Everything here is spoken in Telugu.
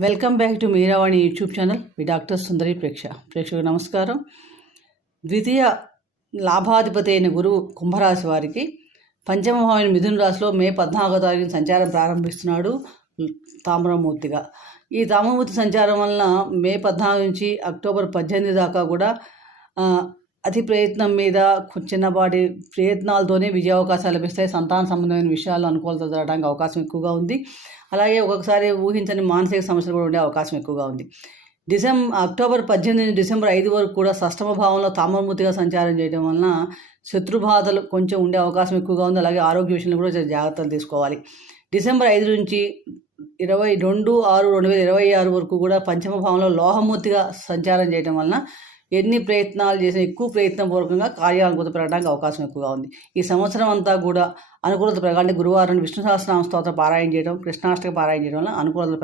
Welcome back to Meeravani YouTube channel me doctor Sundari ప్రేక్ష. ప్రేక్షకు నమస్కారం. ద్వితీయ లాభాధిపతి అయిన గురువు కుంభరాశి వారికి పంచమభావైన మిథున రాశిలో మే పద్నాలుగో తారీఖున సంచారం ప్రారంభిస్తున్నాడు తామ్రమూర్తిగా. ఈ తామ్రమూర్తి సంచారం వలన మే పద్నాలుగు నుంచి అక్టోబర్ పద్దెనిమిది దాకా కూడా అతి ప్రయత్నం మీద చిన్నపాటి ప్రయత్నాలతోనే విజయ అవకాశాలు లభిస్తాయి. సంతాన సంబంధమైన విషయాలు అనుకూలత జరగడానికి అవకాశం ఎక్కువగా ఉంది. అలాగే ఒక్కొక్కసారి ఊహించని మానసిక సమస్యలు కూడా ఉండే అవకాశం ఎక్కువగా ఉంది. డిసెంబర్ అక్టోబర్ పద్దెనిమిది నుంచి డిసెంబర్ ఐదు వరకు కూడా సష్టమ భావంలో తామరమూర్తిగా సంచారం చేయడం వలన శత్రుబాధలు కొంచెం ఉండే అవకాశం ఎక్కువగా ఉంది. అలాగే ఆరోగ్య విషయంలో కూడా జాగ్రత్తలు తీసుకోవాలి. డిసెంబర్ ఐదు నుంచి ఇరవై రెండు ఆరు రెండు వేల ఇరవై ఆరు వరకు కూడా పంచమ భావంలో లోహమూర్తిగా సంచారం చేయడం వలన ఎన్ని ప్రయత్నాలు చేసినా ఎక్కువ ప్రయత్నపూర్వకంగా కార్యానుకూలత పెరగడానికి అవకాశం ఎక్కువగా ఉంది. ఈ సంవత్సరం అంతా కూడా అనుకూలత పెరగాలంటే గురువారం విష్ణు సహస్రనామ స్తోత్ర పారాయణ చేయడం కృష్ణాష్టక పారాయణ చేయడం వల్ల అనుకూలత